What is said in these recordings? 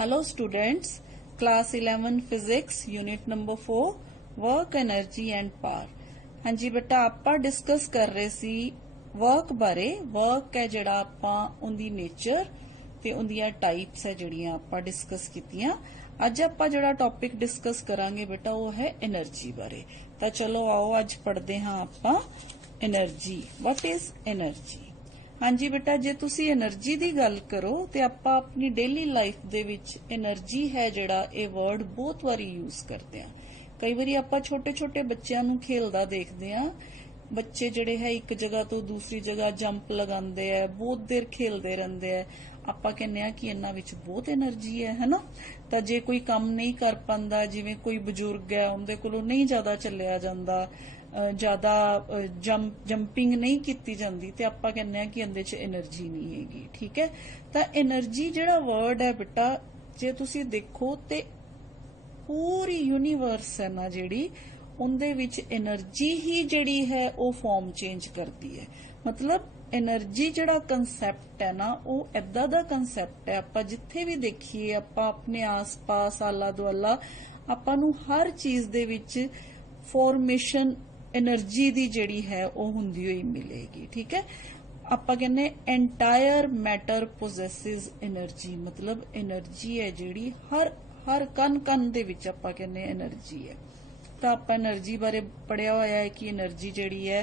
Hello students, class 11 physics unit number 4 work energy and power। हाँ जी बेटा ਆਪਾਂ डिस्कस कर रहे सी वर्क बारे। वर्क है ਜਿਹੜਾ ਆਪਾਂ ਉਹਦੀ नेचर ਤੇ ਉਹਦੀਆਂ टाइप्स है ਜਿਹੜੀਆਂ ਆਪਾਂ डिस्कस ਕੀਤੀਆਂ। ਅੱਜ ਆਪਾਂ ਜਿਹੜਾ टॉपिक डिस्कस करांगे बेटा वो है एनर्जी बारे। ਤਾਂ चलो आओ ਅੱਜ पढ़ते हाँ ਆਪਾਂ एनर्जी। What is energy? हाँ जी बेटा जे तुसी एनर्जी दी गल करो ते आपां अपनी daily life they which energy है जिहड़ा ये वर्ड बहुत बारी यूज करते हैं। कई बारी आपां छोटे छोटे बच्चों नूं खेलदा देखदे हां। बच्चे जिहड़े है एक जगह तो दूसरी जगह जंप लगांदे है, बहुत देर खेलते रहंदे है। आपां कहने आ कि इन्हां विच बहुत एनर्जी है ना। तां जे कोई काम नहीं कर पांदा, जिवें कोई बजुर्ग है उहदे कोलों नहीं ज्यादा चलिया जांदा, ज्यादा जंपिंग नहीं की जाती, तो आप कहने कि इहदे च एनर्जी नहीं हैगी। ठीक है, तो एनर्जी जिहड़ा वर्ड है बेटा जे तुसी देखो तो पूरी यूनीवर्स है ना जिहड़ी उहदे विच एनर्जी ही जिहड़ी है वो फॉर्म चेंज करती है। मतलब एनर्जी जिहड़ा कंसैप्ट है ना वो इदां दा कंसैप्ट है, आपां जिथे भी देखिए आपां अपने आस पास आला दुआला आपां नूं हर चीज दे विच फॉर्मेशन एनर्जी दी जिहड़ी है वो हुंदी होई मिलेगी। ठीक है, आपां कहने एंटायर मैटर पोजेसिस एनर्जी। मतलब एनर्जी है जिहड़ी हर हर कन कन दे विच आपां कहने एनर्जी है। तो आपां एनर्जी बारे पढ़िया होया है कि एनर्जी जिहड़ी है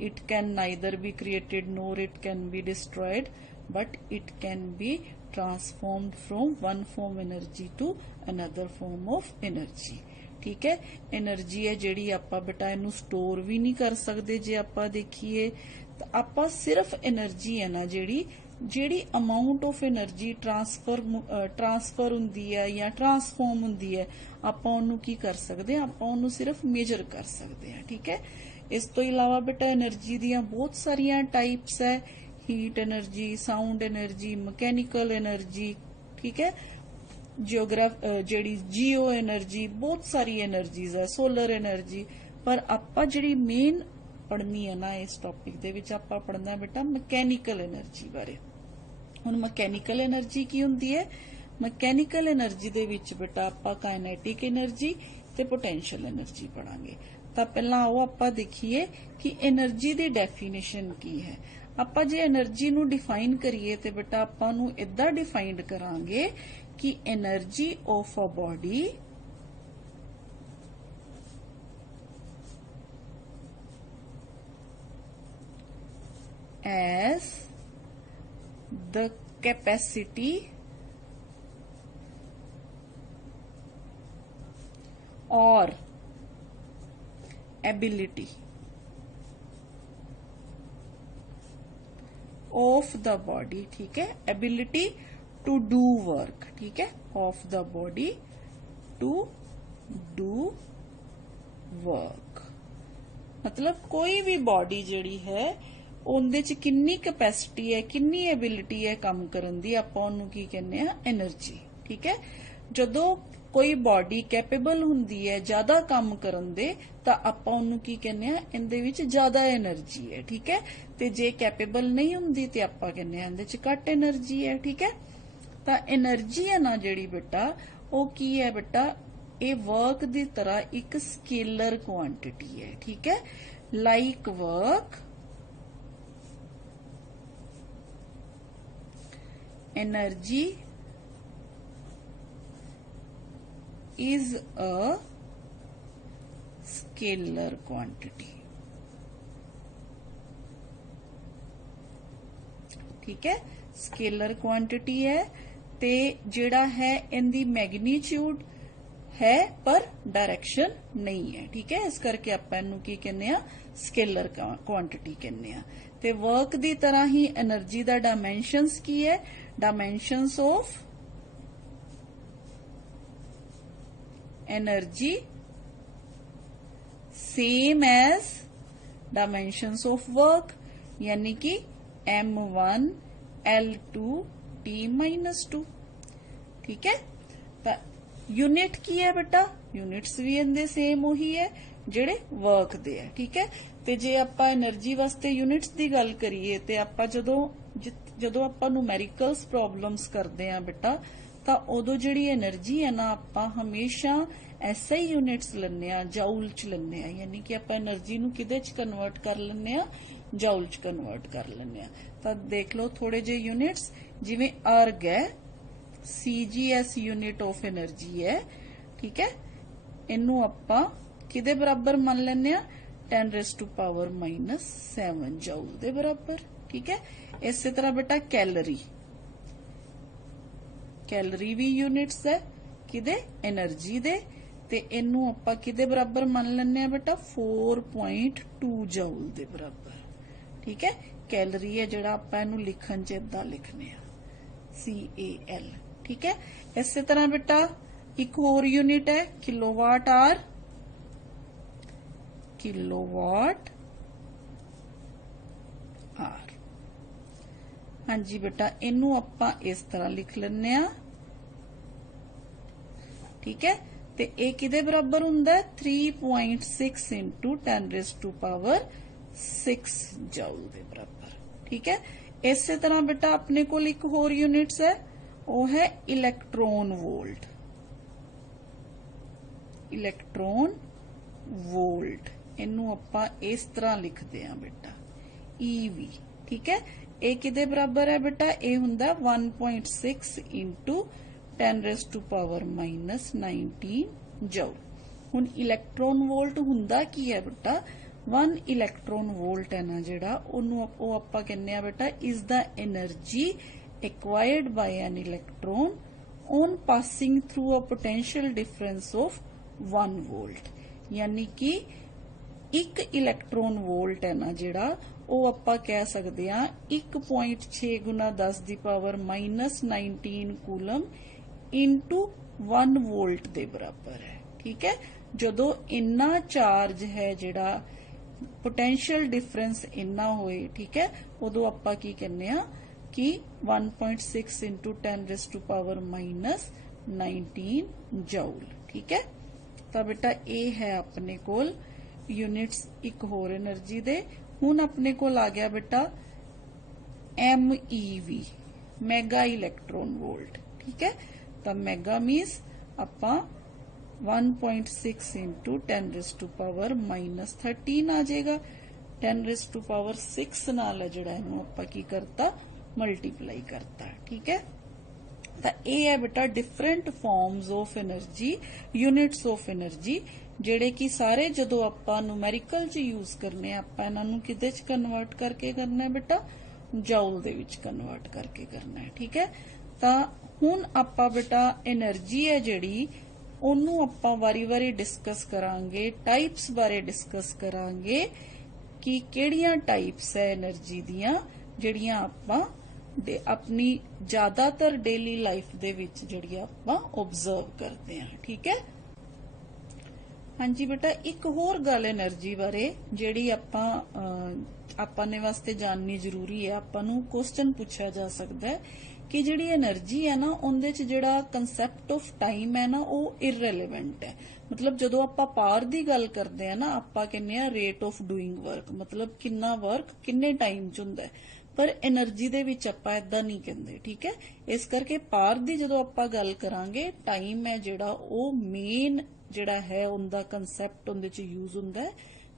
it can neither be created nor it can be destroyed but it can be transformed from one form energy to another form of energy. ठीक है, एनर्जी है जिहड़ी आपां बेटा इनू स्टोर भी नहीं कर सकते। जे आपां देखिए तो आपां सिर्फ एनर्जी है ना जिहड़ी अमाउंट ऑफ एनर्जी ट्रांसफर हुंदी है या ट्रांसफॉर्म हुंदी है आपां उहनू की कर सकते हैं, आपां उहनू सिर्फ मेजर कर सकते हैं। ठीक है, इस तो इलावा बेटा एनर्जी दियां बहुत सारियां टाइप्स है। Heat energy, sound energy, mechanical energy. ठीक है, जियो एनर्जी, बहुत सारी एनर्जीज है, सोलर एनर्जी। पर आपां जिहड़ी मेन पढ़नी है ना इस टॉपिक दे विच आपां पढ़ना है बेटा मैकेनिकल एनर्जी बारे। हुण मैकेनिकल एनर्जी की हुंदी है? मैकेनिकल एनर्जी दे विच बेटा आपां काइनेटिक एनर्जी ते पोटेंशियल एनर्जी पढ़ांगे। तां पहलां आओ आपां देखिए कि एनर्जी दी डेफिनेशन की है। आपां जे एनर्जी नूं डिफाइन करिए ते बेटा आपां नूं इदां डिफाइन करांगे कि energy of a body as the capacity or ability of the body। ठीक है, ability to do work। ठीक है, of the body to do work। मतलब कोई भी बॉडी जिहड़ी है उहदे च किन्नी कैपेसिटी है, किन्नी एबिलिटी है काम करन दी, आपां उहनूं की कहने आ एनर्जी। ठीक है, जदों कोई बॉडी कैपेबल हुंदी है ज्यादा काम करन दे तां आपां उहनूं की कहने आ इहदे विच ज्यादा एनर्जी है। ठीक है, ते जे कैपेबल नहीं हुंदी ते आपां कहने आ इहदे च घट एनर्जी है। ठीक है, तां एनर्जी है ना जिहड़ी बेटा वो की है बेटा ये वर्क दी तरह एक स्केलर क्वांटिटी है। ठीक है, like work energy is a scalar quantity। ठीक है, स्केलर क्वांटिटी है ते जेड़ा है इनदी मैग्नीट्यूड है पर डायरेक्शन नहीं है। ठीक है, इस करके आपां इनू की कहने आ स्केलर क्वांटिटी कहने आ। ते वर्क दी तरह ही एनर्जी दा डायमेंशंस की है? Dimensions of energy same as dimensions of work, यानी कि M1 L2 T-2। ठीक है, तो यूनिट की है बेटा? यूनिट्स भी इनदे सेम वही है जिहड़े वर्क दे है। ठीक है, ते जे आपां एनर्जी वास्ते यूनिट्स दी गल करिए ते आपां जदों आपां न्यूमेरिकल्स प्रॉब्लम्स करदे आ बेटा ਤਾਂ ਉਦੋਂ ਜਿਹੜੀ એનર્ਜੀ ਹੈ ਨਾ ਆਪਾਂ ਹਮੇਸ਼ਾ ਐਸਆਈ ਯੂਨਿਟਸ ਲੈਂਦੇ ਆ, ਜਾਊਲ ਚ ਲੈਂਦੇ ਆ, ਯਾਨੀ ਕਿ ਆਪਾਂ એનર્ਜੀ ਨੂੰ ਕਿਹਦੇ ਚ ਕਨਵਰਟ ਕਰ ਲੈਂਦੇ ਆ, ਜਾਊਲ ਚ ਕਨਵਰਟ ਕਰ ਲੈਂਦੇ ਆ। ਤਾਂ ਦੇਖ ਲਓ ਥੋੜੇ ਜਿਹੇ ਯੂਨਿਟਸ, ਜਿਵੇਂ ਅਰਗ ਹੈ, CGS ਯੂਨਿਟ ਆਫ એનર્ਜੀ ਹੈ, ਠੀਕ ਹੈ, ਇਹਨੂੰ ਆਪਾਂ ਕਿਹਦੇ ਬਰਾਬਰ ਮੰਨ ਲੈਂਦੇ ਆ, 10⁻⁻7 ਜਾਊਲ ਦੇ ਬਰਾਬਰ, ਠੀਕ ਹੈ। ਇਸੇ ਤਰ੍ਹਾਂ ਬੇਟਾ ਕੈਲਰੀ, ਕੈਲਰੀ ਵੀ ਯੂਨਿਟਸ ਹੈ ਕਿਹਦੇ, એનર્ਜੀ ਦੇ, ਤੇ ਇਹਨੂੰ ਆਪਾਂ ਕਿਹਦੇ ਬਰਾਬਰ ਮੰਨ ਲੈਂਦੇ ਆ ਬੇਟਾ, 4.2 ਜਾਊਲ ਦੇ ਬਰਾਬਰ, ਠੀਕ ਹੈ। ਕੈਲਰੀ ਹੈ ਜਿਹੜਾ ਆਪਾਂ ਇਹਨੂੰ ਲਿਖਣ ਚ ਇਦਾਂ ਲਿਖਨੇ ਆ, CAL, ਠੀਕ ਹੈ। ਇਸੇ ਤਰ੍ਹਾਂ ਬੇਟਾ ਇੱਕ ਹੋਰ ਯੂਨਿਟ ਹੈ ਕਿਲੋਵਾਟ ਆਰ, ਕਿਲੋਵਾਟ ਆਰ। ਹਾਂਜੀ ਬੇਟਾ ਇਹਨੂੰ ਆਪਾਂ ਇਸ ਤਰ੍ਹਾਂ ਲਿਖ ਲੈਂਦੇ ਆ, ਠੀਕ ਹੈ। ਤੇ ਇਹ ਕਿਹਦੇ ਬਰਾਬਰ ਹੁੰਦਾ ਹੈ, 3.6 × 10⁻6 ਜਾਊਲ ਦੇ ਬਰਾਬਰ, ਠੀਕ ਹੈ। ਇਸੇ ਤਰ੍ਹਾਂ ਬੇਟਾ ਆਪਣੇ ਕੋਲ ਇੱਕ ਹੋਰ ਯੂਨਿਟਸ ਹੈ, ਉਹ ਹੈ ਇਲੈਕਟ੍ਰੋਨ ਵੋਲਟ, ਇਲੈਕਟ੍ਰੋਨ ਵੋਲਟ, ਇਹਨੂੰ ਆਪਾਂ ਇਸ ਤਰ੍ਹਾਂ ਲਿਖਦੇ ਆ ਬੇਟਾ, EV, ਠੀਕ ਹੈ। ਇਹ ਕਿਹਦੇ ਬਰਾਬਰ ਹੈ ਬੇਟਾ, ਇਹ ਹੁੰਦਾ 1.6 × 10⁻⁻19 ਜਾਊਲ। ਹੁਣ ਇਲੈਕਟ੍ਰੋਨ ਵੋਲਟ ਹੁੰਦਾ ਕੀ ਹੈ ਬੇਟਾ, 1 ਇਲੈਕਟ੍ਰੋਨ ਵੋਲਟ ਹੈ ਨਾ ਜਿਹੜਾ, ਉਹਨੂੰ ਉਹ ਆਪਾਂ ਕਹਿੰਦੇ ਆ ਬੇਟਾ is the energy acquired by an electron on passing through a potential difference of 1 volt, ਯਾਨੀ ਕਿ ਇੱਕ ਇਲੈਕਟ੍ਰੋਨ ਵੋਲਟ ਹੈ ਨਾ ਜਿਹੜਾ, ਉਹ ਆਪਾਂ ਕਹਿ ਸਕਦੇ ਆ 1.6 × 10⁻⁻19 ਕੂਲਮ ਇਨਟੂ 1 ਵੋਲਟ ਦੇ ਬਰਾਬਰ ਹੈ, ਠੀਕ ਹੈ। ਜਦੋਂ ਇੰਨਾ ਚਾਰਜ ਹੈ ਜਿਹੜਾ, ਪੋਟੈਂਸ਼ੀਅਲ ਡਿਫਰੈਂਸ ਇੰਨਾ ਹੋਏ, ਠੀਕ ਹੈ, ਉਦੋਂ ਆਪਾਂ ਕੀ ਕਹਿੰਦੇ ਆ ਕਿ 1.6 × 10⁻⁻19 ਜਾਊਲ, ਠੀਕ ਹੈ। ਤਾਂ ਬੇਟਾ ਇਹ ਹੈ ਆਪਣੇ ਕੋਲ ਯੂਨਿਟਸ ਇੱਕ ਹੋਰ એનર્ਜੀ ਦੇ। ਹੁਣ ਆਪਣੇ ਕੋਲ ਆ ਗਿਆ ਬੇਟਾ MEV, ਮੈਗਾ ਇਲੈਕਟ੍ਰੋਨ ਵੋਲਟ, ਠੀਕ ਹੈ। ਤਾਂ ਮੈਗਾ ਮੀਨਸ ਆਪਾਂ 1.6 × 10⁻⁻13 ਆ ਜਾਏਗਾ, 10⁻6 ਨਾਲ ਹੈ ਜਿਹੜਾ ਇਹਨੂੰ ਆਪਾਂ ਕੀ ਕਰਤਾ, ਮਲਟੀਪਲਾਈ ਕਰਤਾ, ਠੀਕ ਹੈ। ਤਾਂ ਇਹ ਹੈ ਬੇਟਾ different farms of energy, units of energy, ਜਿਹੜੇ ਕਿ ਸਾਰੇ ਜਦੋਂ ਆਪਾਂ ਨੂਮੈਰੀਕਲ ਚ ਯੂਜ਼ ਕਰਨੇ ਆ, ਆਪਾਂ ਇਹਨਾਂ ਨੂੰ ਕਿਹਦੇ ਚ ਕਨਵਰਟ ਕਰਕੇ ਕਰਨਾ ਹੈ ਬੇਟਾ, ਜਾਊਲ ਦੇ ਵਿੱਚ ਕਨਵਰਟ ਕਰਕੇ ਕਰਨਾ ਹੈ, ਠੀਕ ਹੈ। ਤਾਂ ਹੁਣ ਆਪਾਂ ਬੇਟਾ એનર્ਜੀ ਹੈ ਜਿਹੜੀ, ਉਹਨੂੰ ਆਪਾਂ ਵਾਰੀ-ਵਾਰੀ ਡਿਸਕਸ ਕਰਾਂਗੇ, ਟਾਈਪਸ ਬਾਰੇ ਡਿਸਕਸ ਕਰਾਂਗੇ ਕਿ ਕਿਹੜੀਆਂ ਟਾਈਪਸ ਹੈ એનર્ਜੀ ਦੀਆਂ ਜਿਹੜੀਆਂ ਆਪਾਂ ਆਪਣੀ ਜ਼ਿਆਦਾਤਰ ਡੇਲੀ ਲਾਈਫ ਦੇ ਵਿੱਚ ਜਿਹੜੀਆਂ ਆਪਾਂ ਓਬਜ਼ਰਵ ਕਰਦੇ ਹਾਂ, ਠੀਕ ਹੈ। ਹਾਂਜੀ ਬੇਟਾ ਇੱਕ ਹੋਰ ਗੱਲ એનર્ਜੀ ਬਾਰੇ ਜਿਹੜੀ ਆਪਾਂ ਨੇ ਵਾਸਤੇ ਜਾਣਨੀ ਜ਼ਰੂਰੀ ਹੈ, ਆਪਾਂ ਨੂੰ ਕੁਐਸਚਨ ਪੁੱਛਿਆ ਜਾ ਸਕਦਾ ਹੈ ਕਿ ਜਿਹੜੀ એનર્ਜੀ ਹੈ ਨਾ, ਉਹਦੇ ਚ ਜਿਹੜਾ ਕਨਸੈਪਟ ਆਫ ਟਾਈਮ ਹੈ ਨਾ, ਉਹ ਇਰਰੈਲੇਵੈਂਟ ਹੈ। ਮਤਲਬ ਜਦੋਂ ਆਪਾਂ ਪਾਵਰ ਦੀ ਗੱਲ ਕਰਦੇ ਆ ਨਾ, ਆਪਾਂ ਕਹਿੰਦੇ ਆ ਰੇਟ ਆਫ ਡੂਇੰਗ ਵਰਕ, ਮਤਲਬ ਕਿੰਨਾ ਵਰਕ ਕਿੰਨੇ ਟਾਈਮ ਚ ਹੁੰਦਾ ਹੈ, ਪਰ એનર્ਜੀ ਦੇ ਵਿੱਚ ਆਪਾਂ ਇਦਾਂ ਨਹੀਂ ਕਹਿੰਦੇ, ਠੀਕ ਹੈ। ਇਸ ਕਰਕੇ ਪਾਵਰ ਦੀ ਜਦੋਂ ਆਪਾਂ ਗੱਲ ਕਰਾਂਗੇ, ਟਾਈਮ ਹੈ ਜਿਹੜਾ ਉਹ ਮੇਨ ਜਿਹੜਾ ਹੈ ਉਹਦਾ ਕਨਸੈਪਟ ਉਹਦੇ ਚ ਯੂਜ਼ ਹੁੰਦਾ ਹੈ,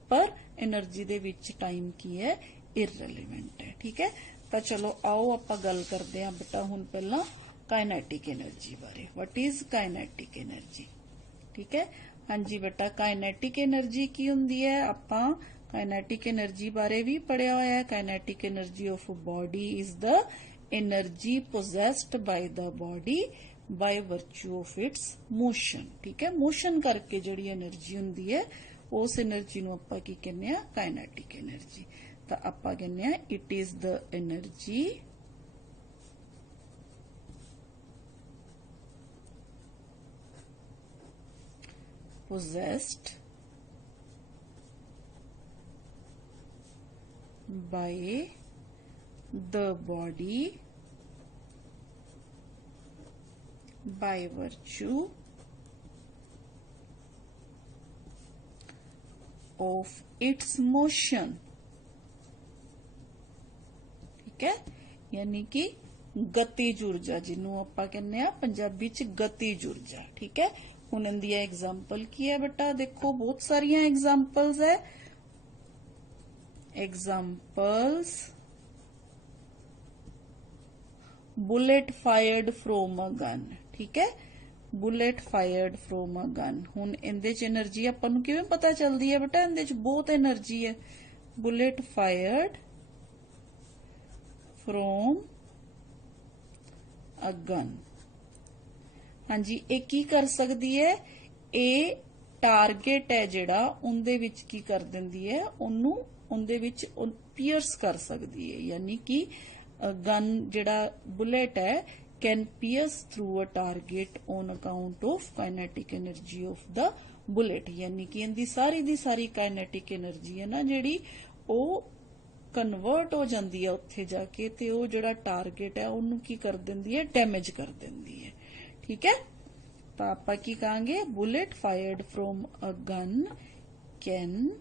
ਪਰ એનર્ਜੀ ਦੇ ਵਿੱਚ ਟਾਈਮ ਕੀ ਹੈ, ਇਰਰੈਲੇਵੈਂਟ ਹੈ, ਠੀਕ ਹੈ। ਤਾਂ ਚਲੋ ਆਓ ਆਪਾਂ ਗੱਲ ਕਰਦੇ ਹਾਂ ਬੇਟਾ ਹੁਣ ਪਹਿਲਾਂ ਕਾਇਨੈਟਿਕ એનર્ਜੀ ਬਾਰੇ। ਵਾਟ ਇਜ਼ ਕਾਇਨੈਟਿਕ એનર્ਜੀ, ਠੀਕ ਹੈ। ਹਾਂਜੀ ਬੇਟਾ ਕਾਇਨੈਟਿਕ એનર્ਜੀ ਕੀ ਹੁੰਦੀ ਹੈ, ਆਪਾਂ ਕਾਇਨੈਟਿਕ એનર્ਜੀ ਬਾਰੇ ਵੀ ਪੜਿਆ ਹੋਇਆ ਹੈ। Kinetic energy of body is the energy possessed by the body by virtue of its motion, ਠੀਕ ਹੈ। ਮੋਸ਼ਨ ਕਰਕੇ ਜਿਹੜੀ એનર્ਜੀ ਹੁੰਦੀ ਹੈ, ਉਸ એનર્ਜੀ ਨੂੰ ਆਪਾਂ ਕੀ ਕਹਿੰਦੇ ਆ, ਕਾਇਨੈਟਿਕ એનર્ਜੀ। ਤਾਂ ਆਪਾਂ ਕਹਿੰਦੇ ਆ it is the energy possessed by the body by virtue of its motion, ठीक है। यानी कि गतिज ऊर्जा, जिन्हों आपां कहने आ पंजाबी च गतिज ऊर्जा। ठीक है, हुण इहदी एग्जाम्पल की है बेटा, देखो बहुत सारिया एग्जाम्पल्स है। Examples bullet fired from a gun. ठीक है, bullet fired from a gun. हुण इहदे च एनर्जी आपां नूं किवें पता चलदी है बेटा, इहदे च बहुत एनर्जी है। Bullet fired from a gun. हाँ जी, ये की कर सकती है, ये टारगेट है जिहड़ा उहदे विच की कर दिंदी है, उहनूं उहदे विच पियर्स कर सकती है। यानी कि गन जिहड़ा बुलेट है can piers through a target on account of kinetic energy of the bullet. यानी कि इनकी सारी दी सारी काइनेटिक एनर्जी है ना जिहड़ी वो कन्वर्ट हो जाती है उत्थे जाके, ते वो जिहड़ा टारगेट है उन्नू की कर दिंदी है, डैमेज कर दिंदी है। ठीक है, तो आपां की कहांगे, bullet fired from a gun can,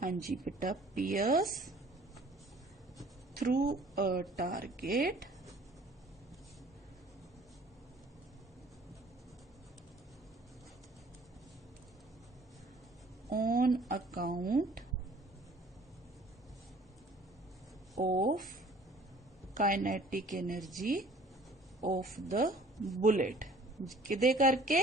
हाँ जी बेटा, pierce through a target on account of kinetic energy of the bullet। किदे करके,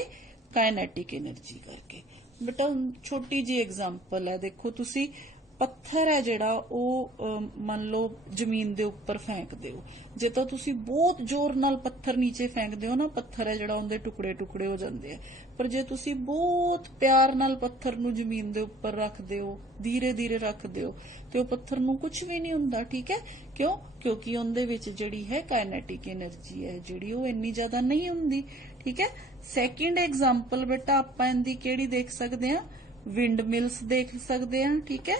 काइनेटिक एनर्जी करके। बेटा छोटी जी एग्जांपल है, देखो तुसी पत्थर है जिहड़ा वो मान लो जमीन दे उपर फेंकदे हो, जे तो तुसी बहुत जोर नाल पत्थर नीचे फेंकदे हो ना, पत्थर है जिहड़ा उहदे टुकड़े टुकड़े हो जांदे हैं। पर जे तुसी बहुत प्यार नाल पत्थर नूं जमीन दे उपर रखदे हो, धीरे धीरे रखदे हो, ते ओह पत्थर नूं कुछ भी नहीं हुंदा। ठीक है, क्यों? क्योंकि उहदे विच जिहड़ी है काइनेटिक एनर्जी है जिहड़ी वो इन्नी ज्यादा नहीं हुंदी। ठीक है, सैकेंड एग्जांपल बेटा आपां इहदी किहड़ी देख सकदे हां, विंड मिल्स देख सकदे हां। ठीक है,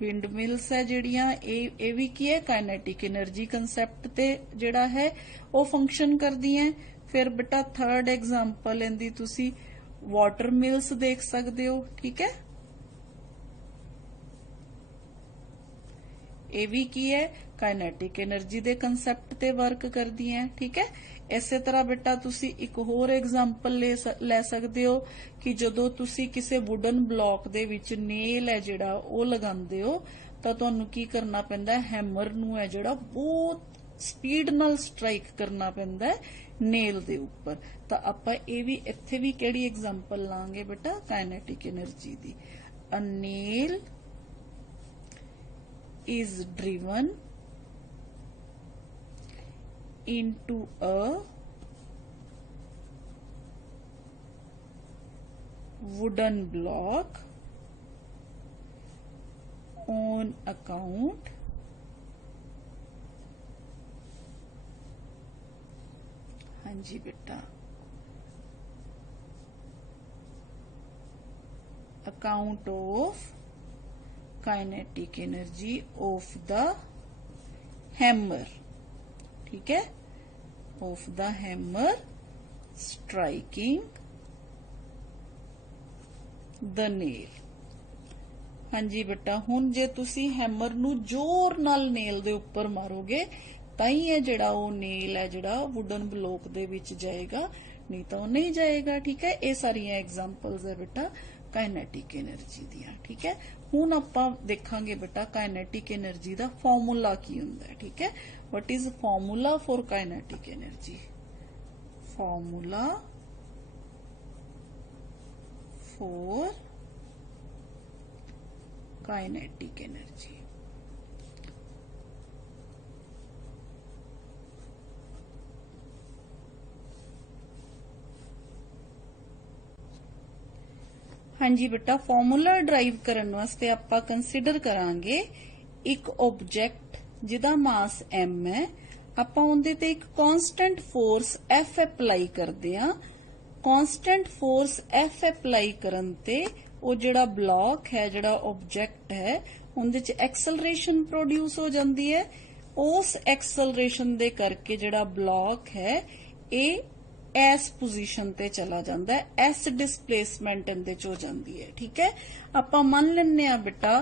विंड मिल्स है जिहड़ियां ये भी की है, काइनेटिक एनर्जी कंसैप्ट ते जिहड़ा है वो फंक्शन करदी हैं। फिर बेटा थर्ड एग्जांपल इहदी तुसी वाटर मिल्स देख सकदे हो। ठीक है, ये भी की है, काइनेटिक एनर्जी दे कंसैप्ट ते वर्क करदी हैं। ठीक है, इसे तरह बेटा तुसी एक होर एग्जांपल ले सकदे हो कि जदों तुसी किसी वुडन ब्लॉक दे विच नेल है जिहड़ा वो लगांदे हो, तां तुहानूं की करना पैंदा है, हैमर नूं है जिहड़ा बहुत स्पीड नाल स्ट्राइक करना पैंदा है नेल दे उपर। तां आपां ये भी इत्थे भी किहड़ी एग्जांपल लांगे बेटा, kinetic energy the. A nail is driven into a wooden block on account हाँ जी बेटा, account of kinetic energy of the hammer. ठीक है, of the hammer striking the nail. हाँ जी बेटा, हुण जे तुसी हैमर नूं जोर नाल नेल दे उपर मारोगे ताई है जिहड़ा वो नेल है जिहड़ा वुडन ब्लॉक दे विच जाएगा, नहीं तो नहीं जाएगा। ठीक है, ये सारियां एग्जांपल्स है बेटा काइनेटिक एनर्जी दियां। ठीक है, हुण आपां देखांगे बेटा काइनेटिक एनर्जी दा फॉर्मूला की हुंदा है। ठीक है, what is formula for kinetic energy? Formula for kinetic energy. हाँ जी बेटा, फॉर्मूला ड्राइव करन वास्ते आपां कंसीडर करांगे एक ऑब्जेक्ट जिहदा मास m है, आपां उहदे ते एक कांस्टेंट फोर्स F अप्लाई करदे हां। कांस्टेंट फोर्स F अप्लाई करन ते वो जिहड़ा ब्लॉक है, जिहड़ा ऑब्जेक्ट है, उहदे च एक्सलरेशन प्रोड्यूस हो जांदी है। उस एक्सलरेशन दे करके जिहड़ा ब्लॉक है ये एस पोजीशन ते चला जाता है, एस डिसप्लेसमेंट इहदे च हो जाती है। ठीक है, आपां मान लैंदे आ बेटा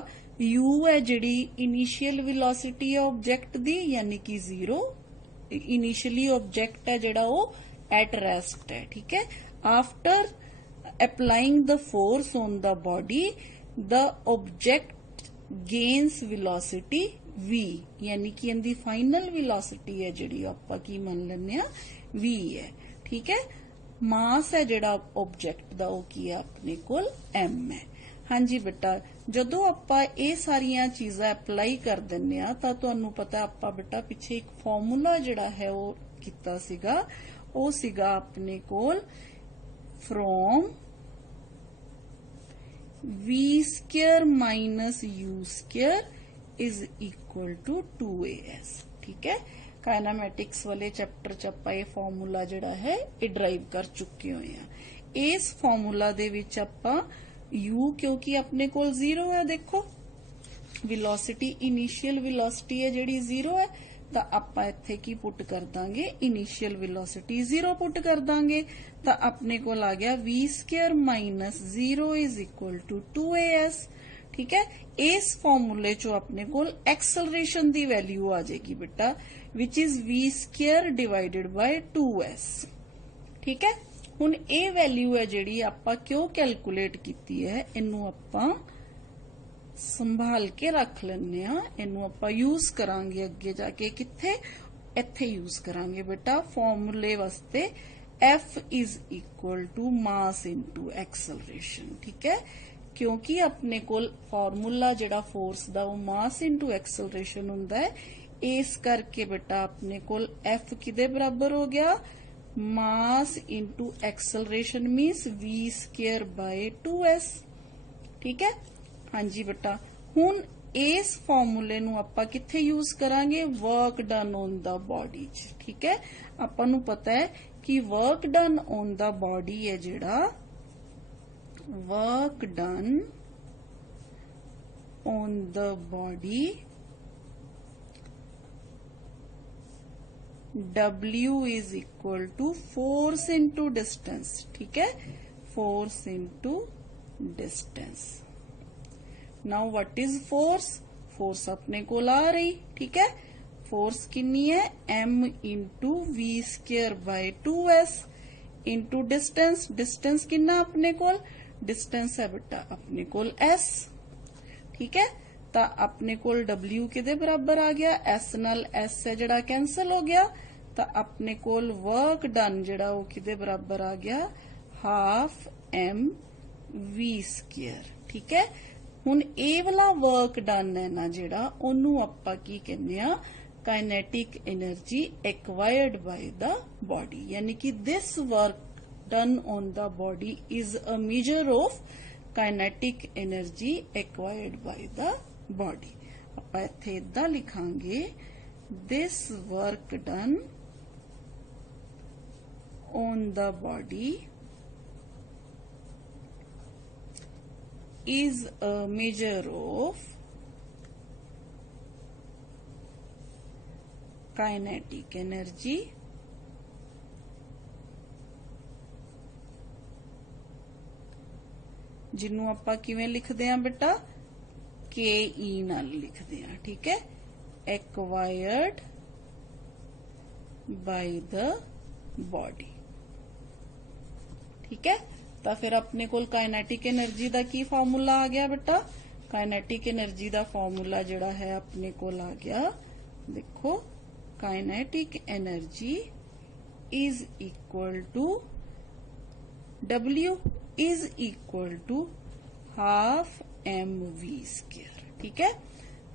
u है जिहड़ी इनिशियल वेलोसिटी है ऑब्जेक्ट दी, यानी कि 0, इनिशियली ऑब्जेक्ट है जिहड़ा वो एट रेस्ट है। ठीक है, after applying the force on the body the object gains velocity v, यानी कि इनकी फाइनल वेलोसिटी है जिहड़ी आपां की मान लैंदे आ v है। ठीक है, मास है जिहड़ा ऑब्जेक्ट दा वो की है अपने कोल m है। हाँ जी बेटा, जदों आपां ये सारियां चीज़ां अप्लाई कर दिंदे आ तां तुहानूं पता आपां बेटा पिछे एक फॉर्मूला जिहड़ा है वो कीता सीगा, वो सीगा अपने कोल from v square minus u square is equal to 2as। ठीक है, काइनामेटिक्स वाले चैप्टर च आपां ये फॉर्मूला जिहड़ा है ये ड्राइव कर चुके हुए हैं। इस फॉर्मूला दे विच आपां u क्योंकि अपने कोल 0 है, देखो वेलोसिटी इनिशियल वेलोसिटी है जिहड़ी 0 है, तो आपां इत्थे की पुट कर दांगे, इनिशियल वेलोसिटी 0 पुट कर दांगे, तो अपने कोल आ गया v square minus 0 is equal to 2as। ठीक है, इस फॉर्मूले चो अपने कोल एक्सेलरेशन दी वैल्यू आ जाएगी बेटा, which is v square divided by 2s। ठीक है, हुण ये वैल्यू है जिहड़ी आपां क्यों कैलकुलेट कीती है, इनू आपां संभाल के रख लैंदे आ, इनू आपां यूज करांगे अगे जाके किथे, इत्थे यूज करांगे बेटा फॉर्मूले वास्ते F is equal to mass into acceleration. ठीक है, क्योंकि अपने कोल फॉर्मूला जिहड़ा फोर्स दा वो मास इनटू एक्सेलरेशन हुंदा है, इस करके बेटा अपने कोल F किदे बराबर हो गया, मास into acceleration means v square by 2s। ठीक है, हाँ जी बेटा, हुण इस फॉर्मूले नू आपां किथे यूज करांगे, work done on the body च। ठीक है, आपां नू पता है कि work done on the body है जिहड़ा, work done on the body W is equal to force into distance. ठीक है, force into distance. Now what is force, force अपने को आ रही। ठीक है, फोर्स कितनी है, m into v square by 2s into distance, distance कितना अपने कोल, डिस्टेंस है बेटा अपने कोल s। ठीक है, तो अपने कोल w किदे बराबर आ गया, s नाल s है जिहड़ा कैंसल हो गया, तो अपने कोल वर्क डन जिहड़ा वो किदे बराबर आ गया, हाफ m v स्क्वायर। ठीक है, हुण ए वाला वर्क डन है ना जिहड़ा, ओनू आपां की कहने आ, kinetic energy acquired by the body, यानी कि this work done on the body is a measure of kinetic energy acquired by the body. आपां इत्थे इदां लिखांगे, this work done on the body is a measure of kinetic energy जिन्नू आपां किवें लिखदे आ बेटा, KE नाल लिखदे आ। ठीक है, एक्वायर्ड बाय द बॉडी। ठीक है, तो फिर अपने कोल काइनेटिक एनर्जी दा की फार्मूला आ गया बेटा, काइनेटिक एनर्जी दा फार्मूला जिहड़ा है अपने कोल आ गया, देखो kinetic energy is equal to W is equal to half mv square. ठीक है,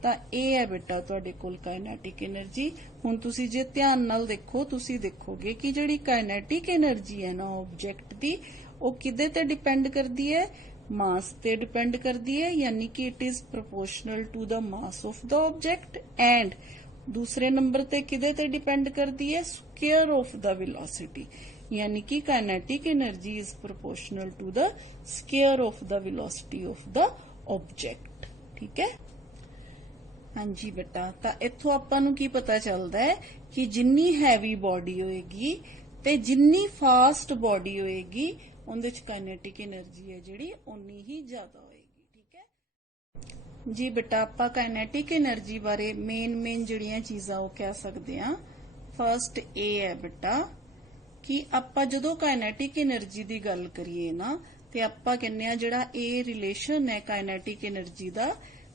तो ये है बेटा तुहाडे कोल काइनेटिक एनर्जी। हुण तुसी जे ध्यान नाल देखो, तुसी देखोगे कि जिहड़ी काइनेटिक एनर्जी है ना ऑब्जेक्ट दी, वो किदे ते डिपेंड करदी है, मास ते डिपेंड करदी है, यानी कि it is proportional to the mass of the object, and दूसरे नंबर ते किदे ते डिपेंड करदी है, स्क्वायर ऑफ द वेलोसिटी, यानी कि kinetic energy is proportional to the square of the velocity of the object. ठीक है, हाँ जी बेटा, तो इत्थों आपां नूं की पता चलदा है कि जिन्नी हैवी बॉडी होएगी ਤੇ ਜਿੰਨੀ ਫਾਸਟ ਬੋਡੀ ਹੋਏਗੀ ਉਹਦੇ ਚ ਕਾइनेटिक एनर्जी है ਜਿਹੜੀ ਉਨੀ ਹੀ ਜ਼ਿਆਦਾ ਹੋਏਗੀ। ਠੀਕ ਹੈ ਜੀ ਬੇਟਾ, ਆਪਾਂ काइनेटिक एनर्जी ਬਾਰੇ ਮੇਨ ਜਿਹੜੀਆਂ ਚੀਜ਼ਾਂ ਉਹ ਕਹਿ ਸਕਦੇ ਆ। ਫਰਸਟ ਇਹ ਹੈ ਬੇਟਾ ਕਿ ਆਪਾਂ ਜਦੋਂ काइनेटिक एनर्जी ਦੀ ਗੱਲ ਕਰੀਏ ਨਾ ਤੇ ਆਪਾਂ ਕਹਿੰਦੇ ਆ ਜਿਹੜਾ ਇਹ ਰਿਲੇਸ਼ਨ ਹੈ काइनेटिक एनर्जी ਦਾ,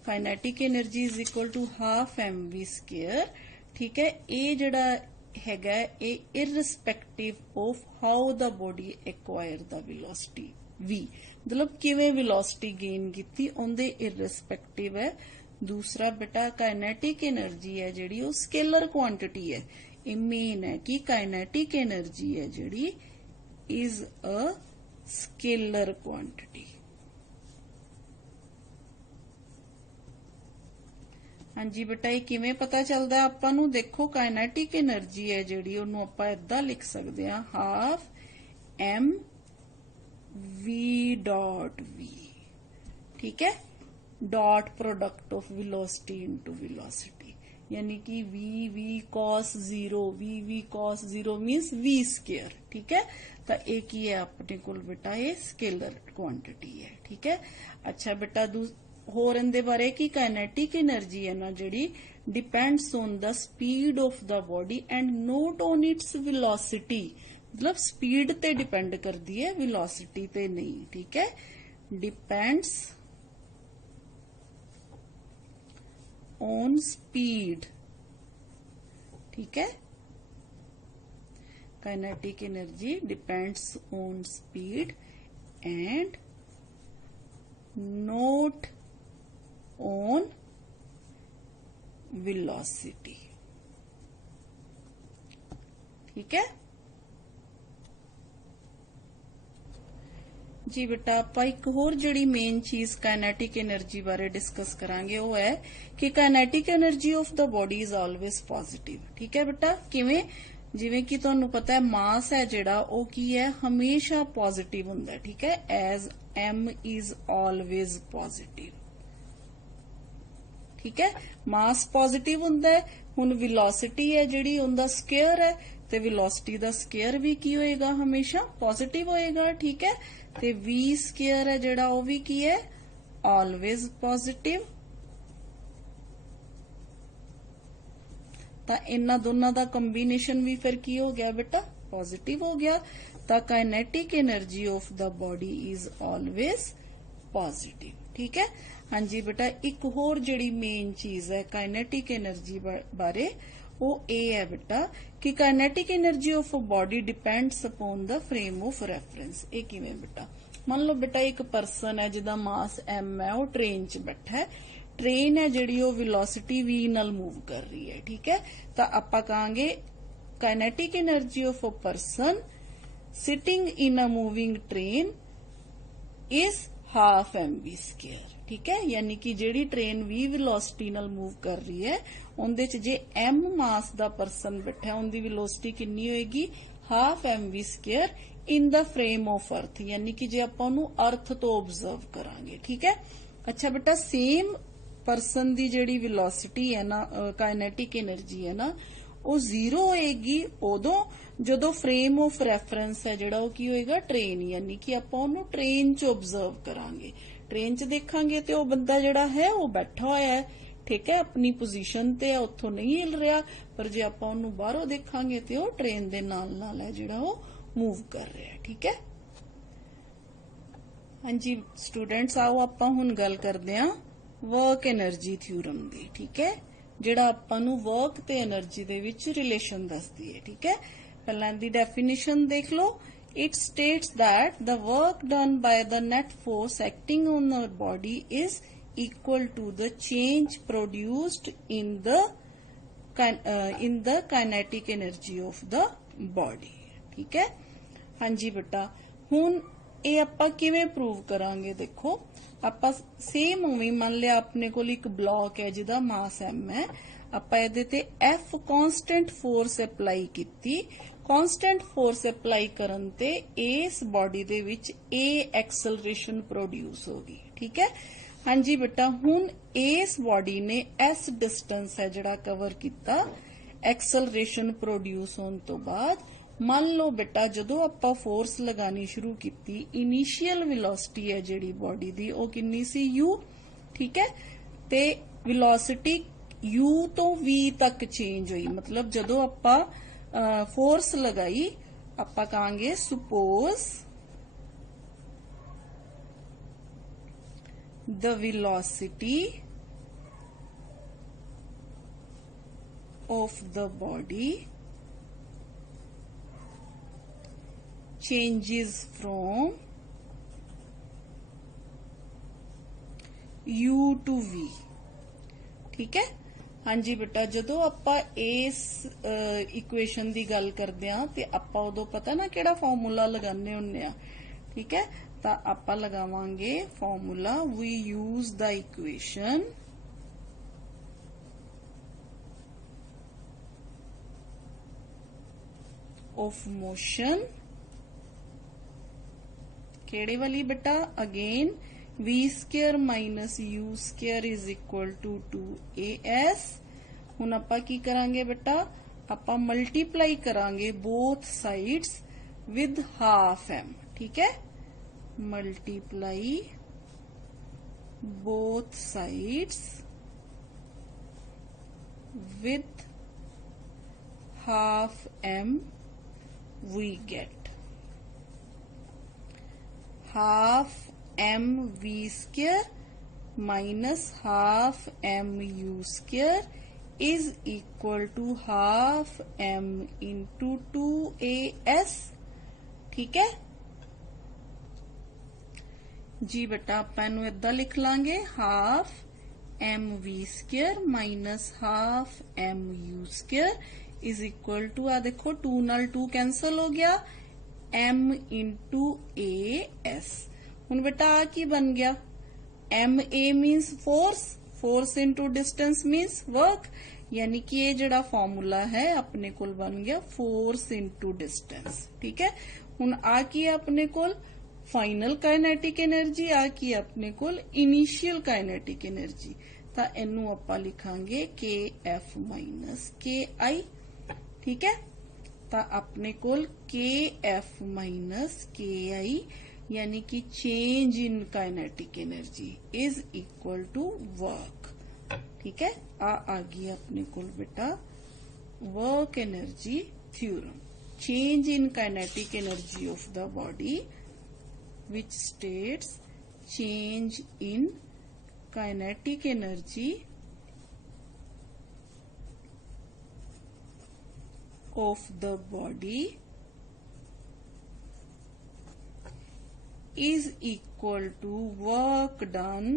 kinetic energy is equal to half mv square. ठीक है, ਇਹ ਜਿਹੜਾ ਹੈਗਾ ਇਹ irrespective of how the body acquire the velocity v, मतलब किवें velocity gain ਕੀਤੀ ਉਹਦੇ irrespective है। दूसरा बेटा काइनेटिक एनर्जी है ਜਿਹੜੀ ਉਹ स्केलर क्वांटिटी है। ਇਹ मेन है कि काइनेटिक एनर्जी है ਜਿਹੜੀ is a scalar quantity। हाँ जी बेटा, ये किवें पता चलता है आपां नूं? देखो काइनेटिक एनर्जी है जिहड़ी ओनूं आपां इदां लिख सकते हैं half m v dot v। ठीक है, dot product of velocity into velocity, यानी कि v cos 0, v cos 0 मीनस v square. ठीक है, तो एक ही है अपने कोल बेटा ये स्केलर क्वांटिटी है। ठीक है, अच्छा बेटा होर इहदे बारे की काइनेटिक एनर्जी है ना जिहड़ी depends on the speed of the body and not on its velocity, मतलब स्पीड ते डिपेंड करती है, वेलोसिटी ते नहीं। ठीक है, डिपेंड्स ऑन स्पीड। ठीक है, kinetic energy depends on speed and not on velocity। ठीक है जी बेटा, आप एक होर जिहड़ी मेन चीज काइनेटिक एनर्जी बारे डिस्कस करांगे वो है कि kinetic energy of the body is always positive. ठीक है बेटा, किवें? जिवें कि तुहानूं पता है मास है जिहड़ा वो की है हमेशा पॉजिटिव हुंदा है। ठीक है, as m is always positive. ठीक है, मास पॉजिटिव हुंदा है। हुण वेलोसिटी है जिहड़ी उनदा स्क्वायर है ते वेलोसिटी दा स्क्वायर भी की होएगा हमेशा पॉजिटिव होएगा। ठीक है, ते v स्क्वायर है जिहड़ा वो भी की है ऑलवेज पॉजिटिव। तां इन्हां दोनों दा कंबीनेशन भी फिर की हो गया बेटा? पॉजिटिव हो गया। तां kinetic energy of the body is always positive. ठीक है, हाँ जी बेटा, एक होर जिहड़ी मेन चीज है काइनेटिक एनर्जी बारे वो ये है बेटा कि kinetic energy of a body depends upon the frame of reference. ये किवें बेटा? मान लो बेटा एक पर्सन है जिहदा मास m है, वो ट्रेन च बैठा है। ट्रेन है जिहड़ी वो वेलोसिटी v नाल मूव कर रही है। ठीक है, तो आपां कहांगे kinetic energy of a person sitting in a moving train is half mv square. ठीक है, यानी कि जिहड़ी ट्रेन v वेलोसिटी नाल मूव कर रही है उहदे च जे m मास दा पर्सन बैठा है उनदी वेलोसिटी कितनी होएगी? Half mv square in the frame of earth, यानी कि जे आपां उहनूं अर्थ तो ऑब्जर्व करांगे। ठीक है, अच्छा बेटा, सेम पर्सन दी जिहड़ी वेलोसिटी है ना, काइनेटिक एनर्जी है ना, वो 0 होएगी उदों जदों फ्रेम ऑफ रेफरेंस है जिहड़ा वो की होएगा? ट्रेन, यानी कि आपां उहनूं ट्रेन च ऑब्जर्व करांगे। ट्रेन च देखांगे तो वह बंदा जिहड़ा है वो बैठा होया है। ठीक है, अपनी पोजीशन ते है, उत्थों नहीं हिल रहा। पर जे आपां उहनूं बाहरों देखांगे तो वह ट्रेन दे नाल नाल है जिहड़ा वो मूव कर रहा है। ठीक है, हाँ जी स्टूडेंट्स, आओ आपां हुण गल करदे हां वर्क एनर्जी थ्योरम दी। ठीक है, जिहड़ा आपां नूं वर्क ते एनर्जी दे विच रिलेशन दसदी है। ठीक है, पहलां दी डेफिनेशन देख लो। It states that the work done by the net force acting on our body is equal to the change produced in the kinetic energy of the body। ठीक है, हाँ जी बेटा, हुण ये आपां किवें प्रूव करांगे? देखो आपां सेम उवें मान लिया अपने कोल एक ब्लॉक है जिहदा मास m है, आपां इहदे ते F कांस्टेंट फोर्स अप्लाई कीती। कांस्टेंट फोर्स अप्लाई करन ते इस body they which A acceleration produce होगी। ठीक है, हाँ जी बेटा, हुण इस बॉडी ने S डिस्टेंस है जिहड़ा कवर कीता, एक्सलरेशन प्रोड्यूस होने तो बाद ਮੰਨ ਲਓ ਬੇਟਾ ਜਦੋਂ ਆਪਾਂ ਫੋਰਸ ਲਗਾਣੀ ਸ਼ੁਰੂ ਕੀਤੀ, ਇਨੀਸ਼ੀਅਲ ਵੈਲੋਸਿਟੀ ਹੈ ਜਿਹੜੀ ਬਾਡੀ ਦੀ ਉਹ ਕਿੰਨੀ ਸੀ u, ਠੀਕ ਹੈ, ਤੇ ਵੈਲੋਸਿਟੀ u ਤੋਂ v ਤੱਕ ਚੇਂਜ ਹੋਈ। ਮਤਲਬ ਜਦੋਂ ਆਪਾਂ ਫੋਰਸ ਲਗਾਈ ਆਪਾਂ ਕਹਾਂਗੇ suppose the velocity of the body changes from u to v, ठीक है। हाँ जी बेटा ਜਦੋਂ ਆਪਾਂ ਇਸ ਇਕੁਏਸ਼ਨ ਦੀ ਗੱਲ ਕਰਦੇ ਆ ਤੇ ਆਪਾਂ ਉਦੋਂ ਪਤਾ ਨਾ ਕਿਹੜਾ ਫਾਰਮੂਲਾ ਲਗਾਉਂਦੇ ਹੁੰਨੇ ਆ, ਠੀਕ ਹੈ। ਤਾਂ ਆਪਾਂ ਲਗਾਵਾਂਗੇ formula we use the equation of motion, ਕਿਹੜੇ ਵਾਲੀ ਬੇਟਾ, again v square minus u square is equal to 2as। ਹੁਣ ਆਪਾਂ ਕੀ ਕਰਾਂਗੇ ਬੇਟਾ, ਆਪਾਂ ਮਲਟੀਪਲਾਈ ਕਰਾਂਗੇ both sides with half m, ठीक है। multiply both sides with half m, we get half m v square minus half m u square is equal to half m into 2as, ठीक है जी बेटा। ਆਪਾਂ ਇਹਨੂੰ ਇਦਾਂ ਲਿਖ ਲਾਂਗੇ half mv square minus half mu square is equal to, ਆ ਦੇਖੋ 2 ਨਾਲ 2 ਕੈਨਸਲ ਹੋ ਗਿਆ, m into as। ਹੁਣ ਬੇਟਾ ਆ ਕੀ ਬਣ ਗਿਆ, ma means force, force into distance means work, यानी कि ये जड़ा फॉर्मूला है अपने कोल बन गया फोर्स इंटू डिस्टेंस, ठीक है। हुण आ की है अपने कोल फाइनल काइनेटिक एनर्जी, आ की है अपने कोल इनिशियल काइनेटिक एनर्जी। तो इनू आपां लिखांगे के एफ माइनस के आई, ठीक है। तो अपने कोल के एफ माइनस के आई यानी कि change in kinetic energy is equal to work, ठीक है। आ गई अपने कोल बेटा work energy theorem, change in kinetic energy of the body which states change in kinetic energy of the body is equal to work done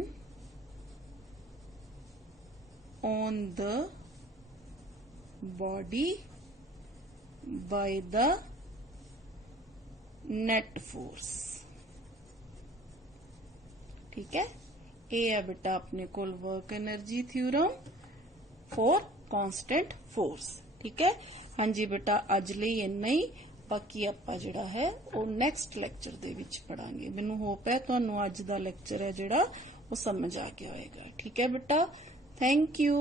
on the body by the net force, ठीक है। ये है बेटा अपने कोल work energy theorem for constant force, ठीक है। हाँ जी बेटा अज लई इन्ना ही, बाकी आपां जिहड़ा है वो नैक्सट लैक्चर दे विच पढ़ांगे। मैनूं होप है तुहानूं अज दा लैक्चर है जिहड़ा वो समझ आ गया होएगा, ठीक है बेटा। Thank you.